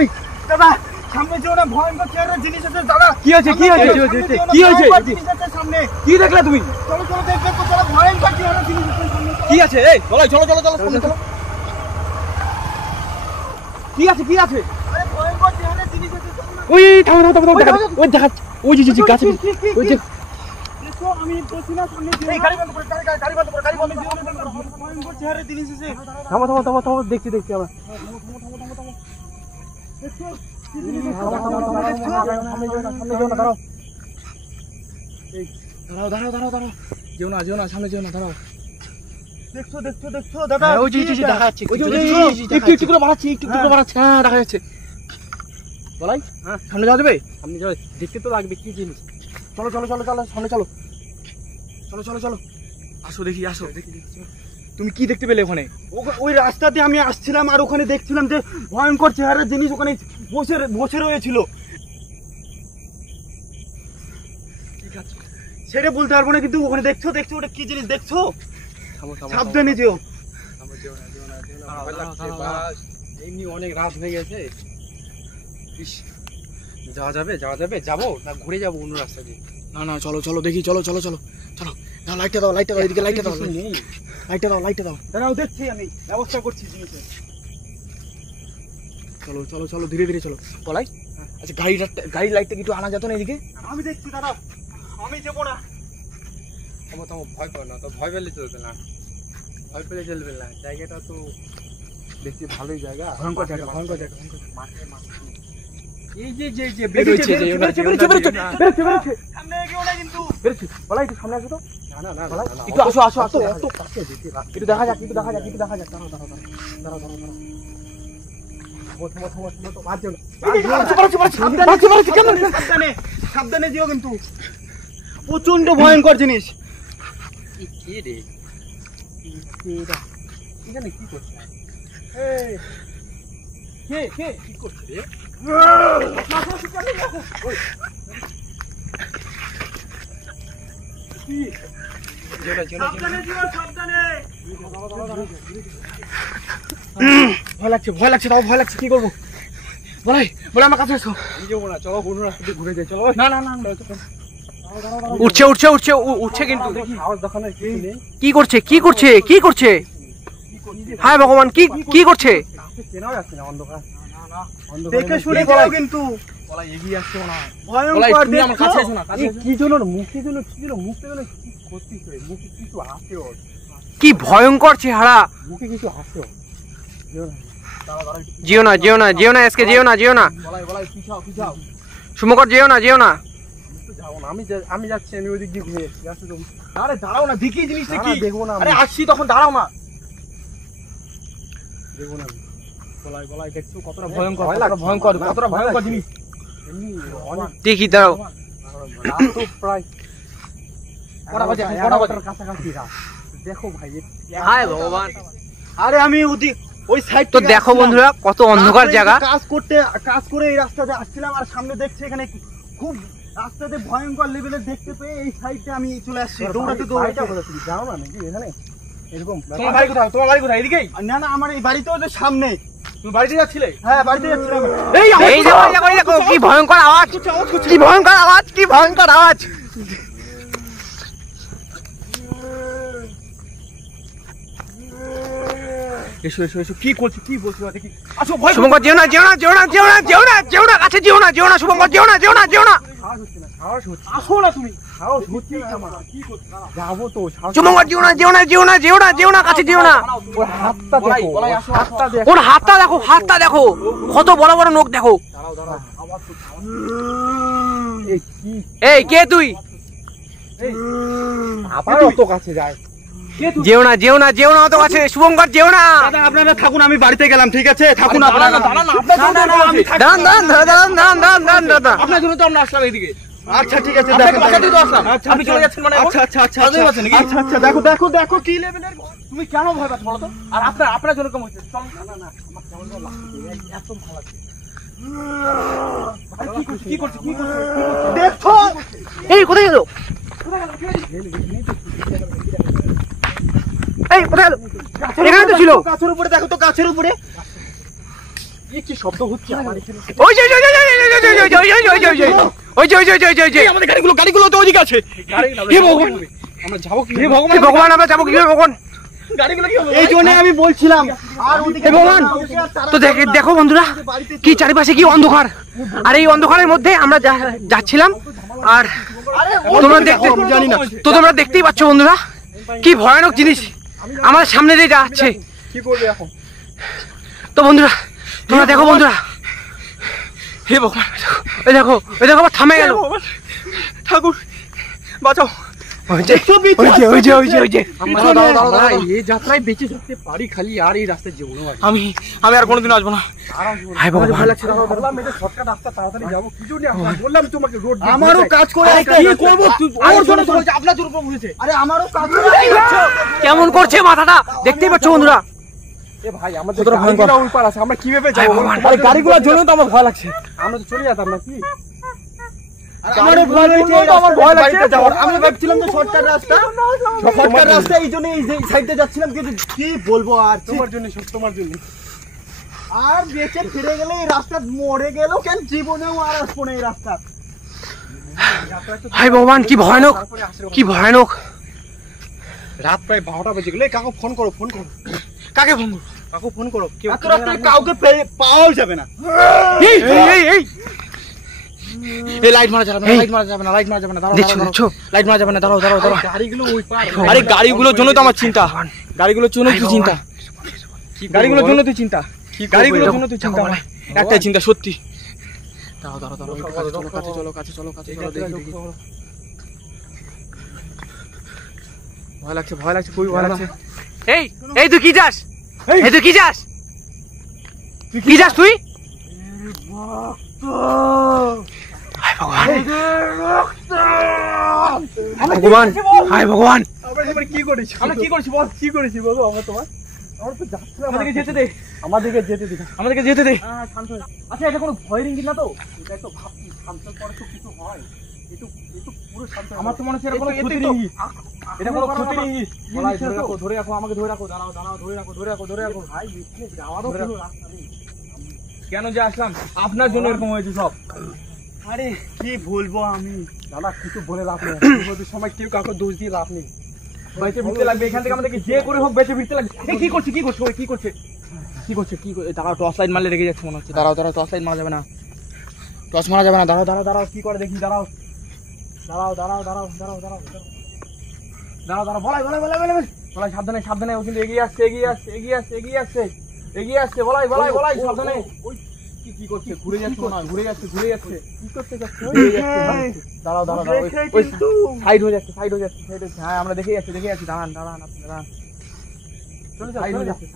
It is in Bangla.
এই দাদা সামনে যে ওটা ভয়ঙ্কর চেহারা জিনিস আছে দাদা। কি হয়েছে কি হয়েছে কি হয়েছে জিনিস আছে সামনে। কি দেখলা তুমি? চলো চলো দেখবে তো, চলো ভয়ঙ্কর চেহারা জিনিস আছে সামনে। কি আছে? এই চলো চলো চলো চলো সামনে চলো। কি আছে কি আছে? আরে ভয়ঙ্কর চেহারা জিনিস আছে সামনে। ওই থামো থামো থামো দেখা ওই দেখা ওই যে গাছে ওই যে দেখো আমি বলছি না সামনে এই গাড়ি বন্ধ করে গাড়ি বন্ধ করে ভয়ঙ্কর চেহারা জিনিস আছে। থামো থামো থামো থামো দেখছি দেখছি আমরা। দেখো দাঁড়াও দাঁড়াও দাঁড়াও যেও না সামনে যেও না দাঁড়াও। দেখছো দেখছো দেখছো দাদা ওই যে দেখা যাচ্ছে একটু একটু করে বাড়াচ্ছি একটু একটু করে বাড়াচ্ছে। হ্যাঁ দেখা যাচ্ছে। বলাই হ্যাঁ সামনে যাওয়া যাবে? সামনে যাবে দেখতে তো লাগবে কি জিনিস। চলো চলো চলো চলো সামনে চলো চলো চলো চলো আসো দেখি আসো দেখি। তুমি কি দেখতে পেলে ওখানে? ওই রাস্তাতে আমি আসছিলাম আর ওখানে দেখছিলাম যে ভয়ঙ্কর চেহারার জিনিস ওখানে বসে রয়েছিল। সেটা বলতে পারবো না, কিন্তু ওখানে দেখছো দেখছো ওটা কি জিনিস দেখছো? সাবধানে যেও। এমনি অনেক রাত হয়ে গেছে। যাওয়া যাবে যাবো না ঘুরে যাবো অন্য রাস্তা দিয়ে? না না চলো চলো দেখি চলো চলো চলো চলো। দাও লাইটটা দাও এদিকে লাইটটা দাও লাইটটা দাও। দাঁড়াও দেখছি আমি ব্যবস্থা করছি জিনিসের। চলো চলো চলো ধীরে ধীরে চলো। বলাই আচ্ছা গাড়ির লাইটটা একটু আনা যেত না এদিকে? আমি দেখছি দাঁড়াও, আমি যাবো না। থামো ভয় পাও না তো, ভয় পেলে চলবে না, ভয় পেলে চলবে না। জায়গাটা তো দেখছি ভালোই জায়গা, ভয়ঙ্কর জায়গা এই যে যে যে বেরোচ্ছে সামনে এগিয়েও না কিন্তু। বেরোচ্ছে বলাই একটু সামনে আসো তো। না না না বলাই একটু আসো আসো আসো এত কাছে একটু দেখা যাক দাঁড়াও সাবধানে যেও কিন্তু, প্রচন্ড ভয়ঙ্কর জিনিস। কি রে এখানে কি করছে? কি করছে রে? ভয় লাগছে তাও ভয় লাগছে, কি করবো? বলাই আমার কাছে এসো। চলো অন্য রাস্তা দিয়ে ঘুরে যাই। চলো না না না উঠছে কিন্তু কি করছে? হায় ভগবান কি করছে? দেখে শুনে যাও কিন্তু। এগিয়ে আসছে না ভয়ঙ্কর আমার কাছে এসো না। কি জন্য মুখে জন্য মুখে জন্য কি ক্ষতি হয়? মুখে কিছু আসে ওর, কি ভয়ঙ্কর চেহারা। মুখে কিছু আসে ওর। যেও না আজকে যেও না বলাই পিছাও শুভঙ্কর যেও না যাবো না। আমি যাচ্ছি, আমি ওই দিক দিয়ে ঘুরে যাচ্ছি। আরে দাঁড়াও না, দেখি জিনিসটা কি দেখবো না। আরে আসছি তখন, দাঁড়াও না। দেখবো না বলাই দেখছো কতটা ভয়ঙ্কর জিনিস। দেখি দাও প্রায় কটা বাজে কাছাকাছি দেখো ভাই। হায় ভগবান। আরে আমি ওই সাইড তো দেখো বন্ধুরা কত অন্ধকার জায়গা। কাজ করে এই রাস্তাতে আসছিলাম আর সামনে দেখছি এখানে খুব রাস্তাতে ভয়ঙ্কর লেভেলের দেখতে পেয়ে এই সাইডে আমি চলে আসছি দৌড়াতে। যাও না নাকি এখানে এরকম? তোমার বাড়ি কোথায়? এদিকেই? না না, আমার এই বাড়িতেও যে সামনে। তুমি বাড়িতে যাচ্ছিলে? হ্যাঁ বাড়িতে যাচ্ছিলাম। এই দেখো কি ভয়ঙ্কর আওয়াজ। এসো কি বলছো দেখি? শুভঙ্কর যেও না কাছে যেও না শুভঙ্কর যেও না আসো না তুমি। যাবো তো। শুভঙ্কর যেও না কাছে যেও না। ওর হাতটা দেখো কত বড় বড় নখ দেখো। এই কে তুই? আবার অত কাছে যায়? যেও না অত কাছে। শুভঙ্কর যেও না। আপনারা থাকুন, আমি বাড়িতে গেলাম, ঠিক আছে? থাকুন আপনারা। দাঁড়ান দাদা। আপনার জন্য তো আমরা আসলাম এইদিকে। আচ্ছা ঠিক আছে, আপনি চলে যাচ্ছেন মানে? আচ্ছা দেখো কি লেভেলের। তুমি কেন ভয় পাচ্ছ বলো তো? আর আপনার জন্য কেমন হচ্ছে? না আমার কেমন লাগছে, এত ভালো লাগছে। কি করছে দেখো। এই কোথায় গেল? এখানে তো ছিল। গাছের উপরে দেখো তো, গাছের উপরে। কি শব্দ হচ্ছে আমার এখানে? ওই যে আমাদের গাড়িগুলো তো ওদিকে আছে। হে ভগবান, আমরা যাবো কি? হে ভগবান, ভগবান আমরা যাবো কিভাবে ভগবান? গাড়িগুলো কি হবে? এই জন্য আমি বলছিলাম আর ওদিকে হে ভগবান, তো দেখো বন্ধুরা কি চারিপাশে কি অন্ধকার, আর এই অন্ধকারের মধ্যে আমরা যাচ্ছিলাম। আর তোমরা দেখতেই পাচ্ছ বন্ধুরা কি ভয়ানক জিনিস আমাদের সামনে দিয়ে যাচ্ছে। কি করবে এখন? তো বন্ধুরা তোমরা দেখো বন্ধুরা, হে ভগবান, ওই দেখো আবার থামে গেল। ঠাকুর বাঁচাও। আমরা এই যাত্রায় বেঁচে থাকতে পারি খালি, আর এই রাস্তায় জীবন আমি আর কোনোদিন আসবো না। হায় ভগবান, ভয় লাগছে। বললাম এটা শর্টকাট রাস্তা, তাড়াতাড়ি যাবো। কি জন্য বললাম তোমাকে রোড আমারও কাজ করে কি করবো? ওর জন্য তো বলছে, আপনার জন্য বলেছে। আরে আমারও কাজ করে কেমন করছে মাথাটা দেখতেই পাচ্ছ বন্ধুরা। এ ভাই আমাদের গাড়িগুলো উল্পার আছে, আমরা কিভাবে যাবো? আরে গাড়িগুলোর জন্য তো আমার ভয় লাগছে। আমরা তো চলে যেতাম না কি? আমারও ভয় লাগছে, আমার ভয় লাগছে যাওয়ার। আমি ভাবছিলাম যে শর্টকাট রাস্তা, এই জন্য এই সাইডে যাচ্ছিলাম, কিন্তু কি বলবো আর তোমার জন্য, সব তোমার জন্য। আর বেঁচে ফিরে গেলে এই রাস্তা মরে গেল কেন, জীবনেও আর আসবো না এই রাস্তা। হায় ভগবান, কি ভয়ানক, কি ভয়ানক। রাত প্রায় 12টা বেজে গেলে। কাকু ফোন করো, ফোন করো। কাকে ফোন করো? কাকু ফোন করো। এত রাস্তায় কাউকে পাওয়াও যাবে না। এই এই লাইট মারা যাবে না, লাইট মারা যাবে না, লাইট মারা যাবে না। দাঁড়াও, দেখছো দেখছো, লাইট মারা যাবে না। দাঁড়াও। গাড়িগুলো ওই পার। আরে গাড়িগুলোর জন্য তো আমার চিন্তা। গাড়িগুলোর জন্য তুই চিন্তা। গাড়িগুলোর জন্য তুই চিন্তা। গাড়িগুলোর জন্য তুই চিন্তা। একটাই চিন্তা সত্যি। দাঁড়াও। কাছে চলো। দেখি। ভয় লাগছে, খুবই ভয় লাগছে। এই তুই কি যাস? তুই হায় ভগবান, হায় ভগবান। আমরা কি করেছি? বল, কি করেছি বলো? আমরা তো যাচ্ছিলাম। আমাদেরকে যেতে দে। আচ্ছা, এটা কোনো ভয়ের ইঙ্গিত না তো? এটা একটু ভাবছি, শান্ত পরে তো কিছু হয়। একটু পুরো শান্ত। আমার তো মনে হচ্ছে এটা কোনো ক্ষতির ইঙ্গিত। এটা কোনো ক্ষতির ইঙ্গিত। ধরে রাখো, আমাকে ধরে রাখো। দাঁড়াও, ধরে রাখো। ভাই, যাওয়ারও কোনো রাস্তা নেই। কেন যে আসলাম? আপনার জন্য এরকম হয়েছে সব। আরে কি বলবো আমি, দাদা কিছু বলে লাভ নেই। বিপদের সময় কেউ কাউকে দোষ দিয়ে লাভ নেই। বেঁচে ফিরতে লাগবে, এখান থেকে আমাদেরকে যে করে হোক বেঁচে ফিরতে লাগবে। কি করছে? দাঁড়াও, টর্চ লাইট মারলে রেগে যাচ্ছে মনে হচ্ছে। দাঁড়াও, টর্চ লাইট মারা যাবে না। টর্চ মারা যাবে না। দাঁড়াও, কি করে দেখি। দাঁড়াও। বলাই সাবধানে। ও কিন্তু এগিয়ে আসছে। বলাই সাবধানে। কি করছে? ঘুরে যাচ্ছে। কি করতে যাচ্ছে? দাঁড়াও। সাইড হয়ে যাচ্ছে। হ্যাঁ, আমরা দেখে যাচ্ছি। দাঁড়ান। চলে যাচ্ছে।